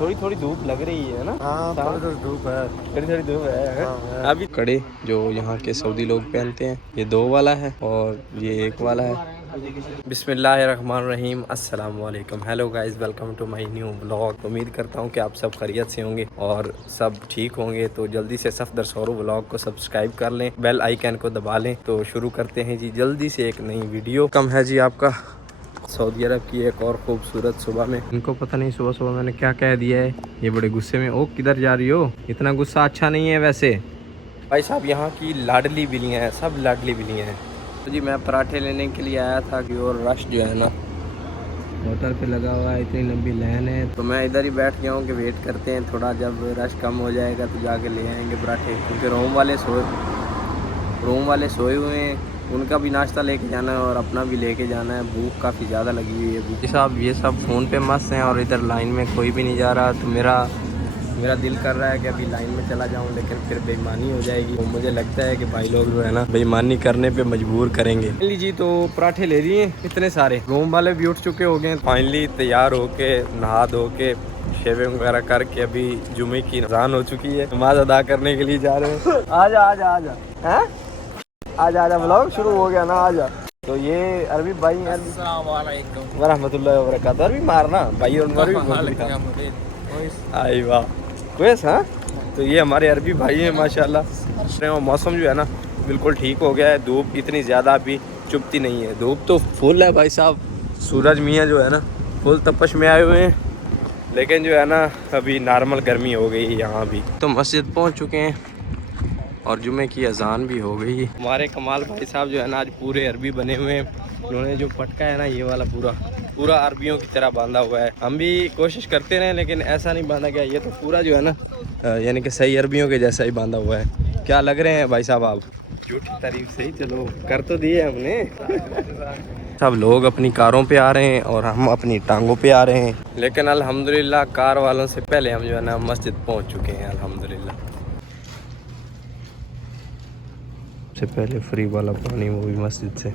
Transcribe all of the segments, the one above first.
थोड़ी थोड़ी धूप लग रही है ना। हाँ थोड़ी थोड़ी धूप है, थोड़ी थोड़ी धूप है। हाँ। अभी कड़े जो यहाँ के सऊदी लोग पहनते हैं, ये 2 वाला है और ये 1 वाला है। बिस्मिल्लाहिर्रहमानिर्रहीम, अस्सलाम वालेकुम। Hello guys, welcome to my new vlog. उम्मीद करता हूँ कि आप सब खैरियत से होंगे और सब ठीक होंगे। तो जल्दी से सफदर सौरू व्लॉग को सब्सक्राइब कर लें, बेल आइकन को दबा लें। तो शुरू करते हैं जी जल्दी से एक नई वीडियो। कम है जी आपका सऊदी अरब की एक और खूबसूरत सुबह में। इनको पता नहीं सुबह सुबह मैंने क्या कह दिया है, ये बड़े गुस्से में। ओ किधर जा रही हो? इतना गुस्सा अच्छा नहीं है वैसे। भाई साहब यहाँ की लाडली बिल्लियाँ हैं, सब लाडली बिल्लियाँ हैं। तो जी मैं पराठे लेने के लिए आया था कि और रश जो है ना मोटर पे लगा हुआ है, इतनी लंबी लाइन है। तो मैं इधर ही बैठ गया हूँ कि वेट करते हैं, थोड़ा जब रश कम हो जाएगा तो जाके ले आएंगे पराठे। क्योंकि रूम वाले सोए हुए हैं, उनका भी नाश्ता लेके जाना है और अपना भी लेके जाना है। भूख काफ़ी ज़्यादा लगी हुई है। भूख साहब ये सब फ़ोन पे मस्त हैं और इधर लाइन में कोई भी नहीं जा रहा। तो मेरा दिल कर रहा है कि अभी लाइन में चला जाऊं, लेकिन फिर बेईमानी हो जाएगी। तो मुझे लगता है कि भाई लोग जो है ना बेईमानी करने पे मजबूर करेंगे। फाइनली जी तो पराठे ले लिए इतने सारे। रूम वाले भी उठ चुके हो गए। फाइनली तैयार होके नहा धो के शेविंग वगैरह करके अभी जुमे की अज़ान हो चुकी है, नमाज अदा करने के लिए जा रहे हैं। आजा आजा आजा हैं, आजा आजा, व्लॉग शुरू हो गया ना, आजा। तो ये अरबी भाई वरहमतुल्लाहि वबरकातुहू। अरबी मारना भाई और आई वाह क्वेस। हाँ तो ये हमारे अरबी भाई हैं माशाल्लाह। मौसम जो है ना बिल्कुल ठीक हो गया है। धूप इतनी ज़्यादा अभी चुभती नहीं है, धूप तो फुल है भाई साहब। सूरज मियाँ जो है ना फुल तपश में आए हुए हैं, लेकिन जो है ना अभी नॉर्मल गर्मी हो गई है यहाँ भी। तो मस्जिद पहुँच चुके हैं और जुमे की अजान भी हो गई। हमारे कमाल भाई साहब जो है ना आज पूरे अरबी बने हुए हैं। उन्होंने जो पटका है ना ये वाला पूरा अरबियों की तरह बांधा हुआ है। हम भी कोशिश करते रहे लेकिन ऐसा नहीं बांधा गया। ये तो पूरा जो है ना यानी कि सही अरबियों के जैसा ही बांधा हुआ है। क्या लग रहे हैं भाई साहब आप? झूठी तारीफ सही, चलो कर तो दिए हमने। सब लोग अपनी कारों पे आ रहे हैं और हम अपनी टांगों पे आ रहे हैं, लेकिन अल्हम्दुलिल्लाह कार वालों से पहले हम जो है ना मस्जिद पहुँच चुके हैं अल्हम्दुलिल्लाह। सबसे पहले फ्री वाला पानी वो भी मस्जिद से।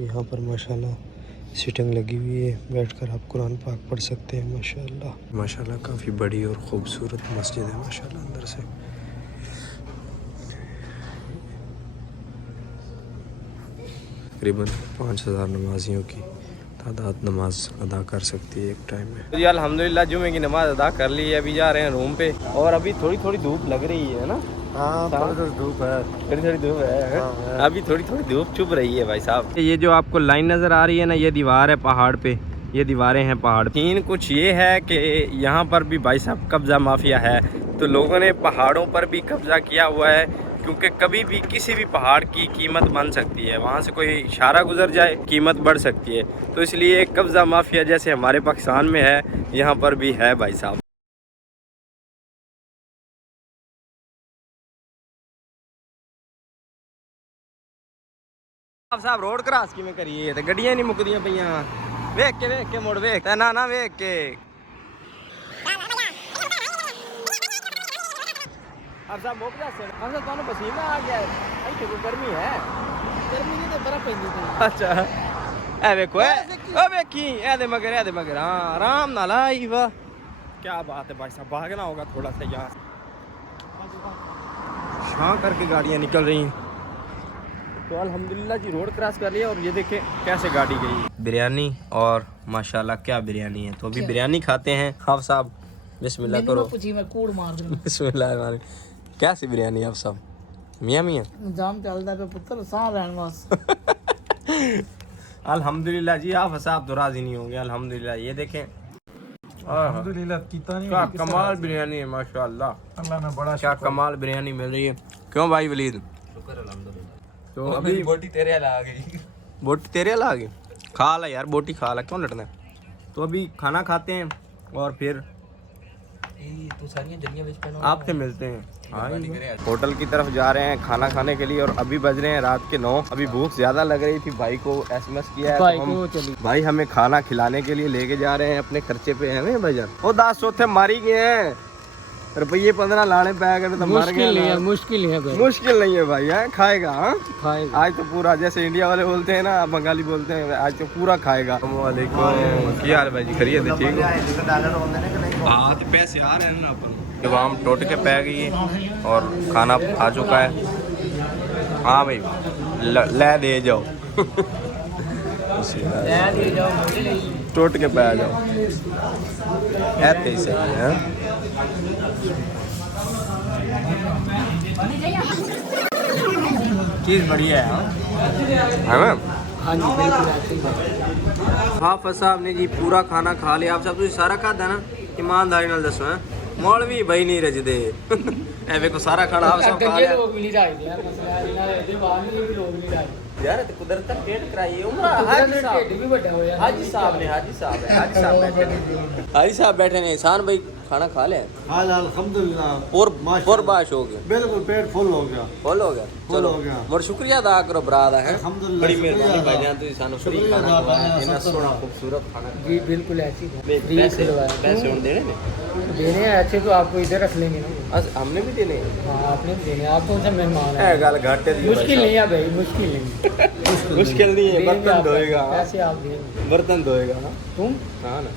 यहाँ पर माशाल्लाह सीटिंग लगी हुई है, बैठकर आप कुरान पाक पढ़ सकते हैं। माशाल्लाह काफ़ी बड़ी और ख़ूबसूरत मस्जिद है माशाल्लाह अंदर से। तकरीबन 5000 नमाजियों की तादाद नमाज अदा कर सकती है एक टाइम में। तो जी अल्हम्दुलिल्लाह जुमे की नमाज अदा कर ली है, अभी जा रहे हैं रूम पे। और अभी थोड़ी थोड़ी धूप लग रही है ना। हाँ थोड़ी थोड़ी धूप है, थोड़ी थोड़ी धूप है। हाँ। अभी थोड़ी थोड़ी धूप चुभ रही है भाई साहब। ये जो आपको लाइन नज़र आ रही है ना, ये दीवार है पहाड़ पे, ये दीवारें हैं पहाड़। सीन कुछ ये है कि यहाँ पर भी भाई साहब कब्ज़ा माफिया है। तो लोगों ने पहाड़ों पर भी कब्ज़ा किया हुआ है, क्योंकि कभी भी किसी भी पहाड़ की कीमत बन सकती है। वहाँ से कोई इशारा गुजर जाए कीमत बढ़ सकती है। तो इसलिए कब्ज़ा माफिया जैसे हमारे पाकिस्तान में है, यहाँ पर भी है भाई साहब। साहब रोड क्रॉस की में करिए तो गड्डियां नहीं मुकदियां पईयां। वेख के मुड़ वेख ना ना वेख के। अब साहब मुक जा से हम से ਤੁਹਾਨੂੰ ਪਸੀਨਾ ਆ ਗਿਆ ਹੈ। ਇੱਥੇ ਕੋਈ ਗਰਮੀ ਹੈ? गर्मी नहीं तो बर्फ पैंदी थी। अच्छा ए वेखो ए वेखी ए दे मगर हां आराम नाल आई वाह क्या बात है भाई साहब। भागना होगा थोड़ा सा यहाँ शां करके गाड़ियाँ निकल रही हैं। तो अल्हम्दुलिल्लाह जी रोड क्रॉस कर लिया और ये देखें कैसे गाड़ी गई। बिरयानी और माशाल्लाह क्या बिरयानी है। तो अभी बिरयानी खाते हैं। हाँ साहब बिस्मिल्लाह करो। मैं कूड़ मार दूं। बिस्मिल्लाह। कैसी बिरयानी आप सब? मियाँ जाम चलदा पे पुत्र सां रहन वास। अल्हम्दुलिल्लाह जी आप साहब तो राजी नहीं होंगे। अल्हम्दुलिल्लाह ये देखें अल्हम्दुलिल्लाह कितना नहीं। क्या कमाल बिरयानी है माशाल्लाह। अल्लाह ने बड़ा क्या कमाल बिरयानी मिल रही है। क्यों भाई वलीद? शुक्र अल्हम्दुलिल्लाह। तो अभी बोटी तेरे वाला आ गई। बोटी तेरे ला गई, खा ला यार बोटी खा ला, क्यों लड़ना है। तो अभी खाना खाते हैं और फिर आपसे मिलते हैं। हाँ, होटल की तरफ जा रहे हैं खाना खाने के लिए और अभी बज रहे हैं रात के 9। अभी भूख ज्यादा लग रही थी, भाई को एसएमएस किया है तो भाई हमें खाना खिलाने के लिए लेके जा रहे हैं अपने खर्चे पे है ना भाईजान। वो 10 चौथे मारी गए हैं रुपये 15 लाने पे अगर तो मर गए। मुश्किल नहीं है भाई है खाएगा। हाँ खाएगा आज तो पूरा, जैसे इंडिया वाले बोलते हैं ना बंगाली बोलते हैं, आज तो पूरा खाएगा। वालेकुम क्या हाल है भाई जी, खरीद ठीक है। हाँ तो पैसे आ रहे हैं ना अपन जब हम टोट के पै गई और खाना आ चुका है। हाँ भाई ले दे जाओ टोट के पै जाओ ऐसे ही सही है। चीज़ बढ़िया है मैम। हाँ जी बिल्कुल। हाफिज साहब ने जी पूरा खाना खा लिया। आप सब तुझे सारा खादा ना ईमानदारी नाल दसो है मौलवी भाई नहीं रजदे एवे को सारा खाना आप सब खा लिया यार। तो कुदरत पेट कराइए उम्र हाजी साहब बैठे ने। एहसान भाई खाना खा लिया? हाल अल्हम्दुलिल्लाह और बाश हो गया, बिल्कुल पेट फुल हो गया। चलो मोर शुक्रिया अदा करो बरादा है। बड़ी मेहरबानी भाईजान तुझे सानू फ्री खाना खवाया इतना सोना खूबसूरत खाना जी। बिल्कुल ऐसी पैसे उन देने हैं अच्छे तो आपको इधर रख लेंगे ना। हमने भी देने हैं। हाँ आपने भी देने, आप कौन सा मेहमान है। गल घाटे मुश्किल नहीं है भाई, मुश्किल नहीं है। बर्तन धोएगा, पैसे आप देंगे, बर्तन धोएगा तुम। हाँ ना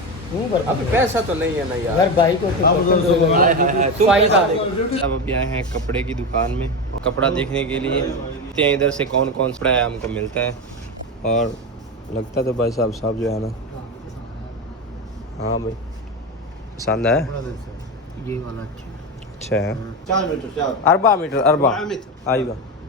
अभी पैसा तो नहीं है ना यार भाई को। अब अभी आए हैं कपड़े की दुकान में कपड़ा देखने के लिए। इधर से कौन कौन सा है हमको मिलता है और लगता तो भाई साहब जो है ना। हाँ भाई पसंद है ये वाला अच्छा है। 4 मीटर 4 मीटर आएगा।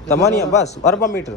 8 बस 4 मीटर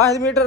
1 मीटर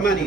80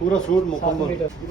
पूरा सूट मुकम्मल।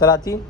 30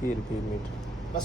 30 मीटर बस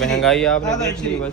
महंगाई आपने देख ली बस।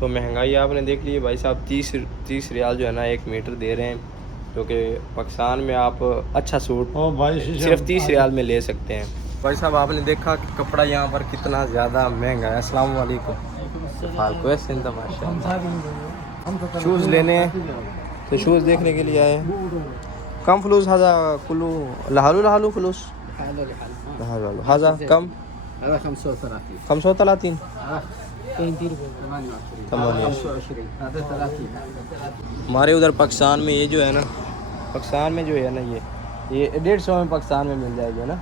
तो महंगाई आपने देख ली है भाई साहब। 30 रियाल जो है ना 1 मीटर दे रहे हैं, जो कि पाकिस्तान में आप अच्छा सूट सिर्फ 30 रियाल में ले सकते हैं। भाई साहब आपने देखा कि कपड़ा यहाँ पर कितना ज़्यादा महंगा है। अस्सलाम वालेकुम। शूज़ लेने हैं तो शूज़ देखने के लिए आए हैं। कम फ्लूस हज़ा कुल्लू लहालू फ्लूस हज़ा कम 35 हमारे उधर पाकिस्तान में ये जो है ना, पाकिस्तान में जो है ना ये 150 में पाकिस्तान में मिल जाएगी ना।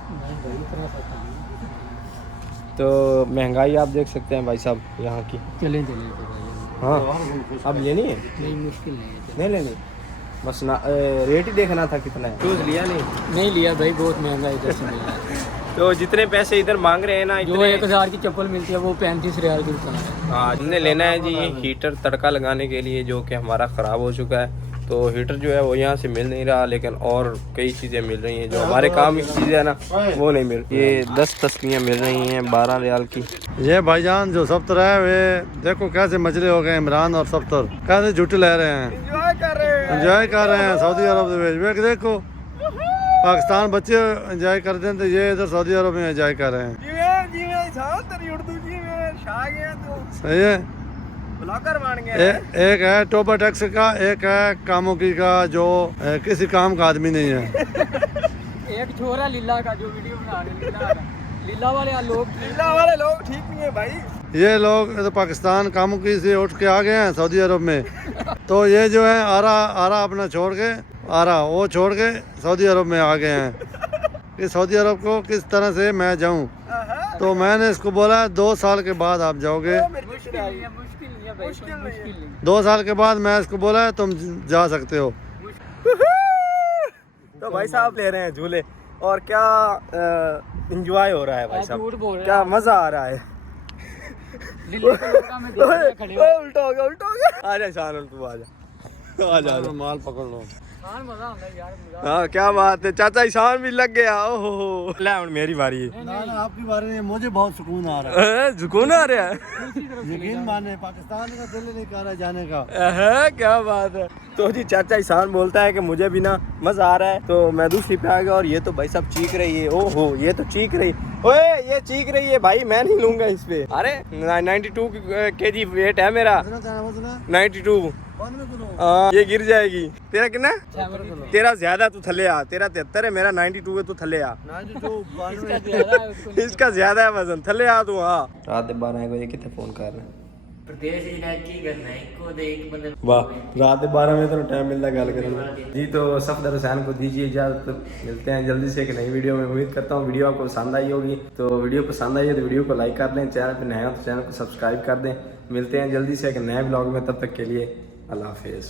तो महंगाई आप देख सकते हैं भाई साहब यहाँ की। चले हाँ अब लेनी है नहीं मुश्किल नहीं लेनी बस ना रेट ही देखना था कितना है। शूज़ लिया नहीं लिया भाई, बहुत महंगा इधर से मिल रहा है। तो जितने पैसे इधर मांग रहे हैं ना जो 1000 की चप्पल मिलती है वो 35 रियाल की दुकान है। हाँ हमने लेना है जी ये हीटर तड़का लगाने के लिए, जो कि हमारा ख़राब हो चुका है। तो हीटर जो है वो यहाँ से मिल नहीं रहा, लेकिन और कई चीज़ें मिल रही हैं जो हमारे काम की चीज़ें है ना वो नहीं मिल। ये 10 तस्वीरें मिल रही हैं 12 रियाल की। ये भाईजान जो सफ्तर है वे देखो कैसे मजले हो गए। इमरान और सफ्तर कैसे झूठे ले रहे हैं, एंजॉय कर रहे हैं सऊदी अरब में। देखो पाकिस्तान बच्चे एंजॉय करते हैं तो ये इधर सऊदी अरब में एंजॉय कर रहे हैं। सही है। एक है टोबा टैक्स का, एक है कामुकी का जो किसी काम का आदमी नहीं है। एक छोरा लीला का जो वीडियो बना रहे लीला वाले लोग ठीक नहीं है भाई। ये लोग तो पाकिस्तान कामुकी से उठ के आ गए हैं सऊदी अरब में। तो ये जो है आरा अपना छोड़ के वो छोड़ के सऊदी अरब में आ गए हैं कि सऊदी अरब को किस तरह से मैं जाऊं। तो मैंने इसको बोला 2 साल के बाद आप जाओगे। 2 साल के बाद मैं इसको बोला तुम जा सकते हो। तो भाई साहब ले रहे हैं झूले और क्या इंजॉय हो रहा है भाई साहब, क्या मज़ा आ रहा है। लीला का लोग में देख रहे हैं खड़े हो। उल्टा हो गया आ जा शान तू आ जा माल पकड़ लो। हाँ मजा आता है यार मजा। हाँ क्या बात है चाचा ईशान भी लग गया ओहो ले हुन मेरी बारी है ना ना आपकी बारे में मुझे बहुत सुकून आ रहा है। सुकून आ रहा है यकीन माने पाकिस्तान का दिल नहीं कर रहा जाने का। क्या बात है। तो जी चाचा ईशान बोलता है कि मुझे भी ना मजा आ रहा है तो मैं दूसरी पे आ गया और ये तो भाई सब चीख रही है ओहो ये तो चीख रही ओए ये चीख रही है भाई मैं नहीं लूंगा इस पे। अरे 92 kg वेट है मेरा 92 ये गिर जाएगी। तेरा कितना तेरा ज्यादा तू थले आ तेरा 73 है मेरा 92 है तू थले आ इसका ज्यादा है वजन थले आ तू। हाँ रात 12 बजे कितने फोन कर रहे हैं प्रदेश ही रह की करना है को दे एक बंदे वाह रात 12 बजे तो टाइम मिलता गल करने जी। तो सफदर हुसैन को दीजिए इजाजत मिलते हैं जल्दी से एक नई वीडियो में। उम्मीद करता हूँ वीडियो आपको पसंद आई होगी तो वीडियो पसंद आई है तो वीडियो को लाइक कर दें चैनल पर नया हो तो चैनल को सब्सक्राइब कर दें। मिलते हैं जल्दी से एक नए ब्लॉग में तब तक के लिए अल्लाह हाफिज़।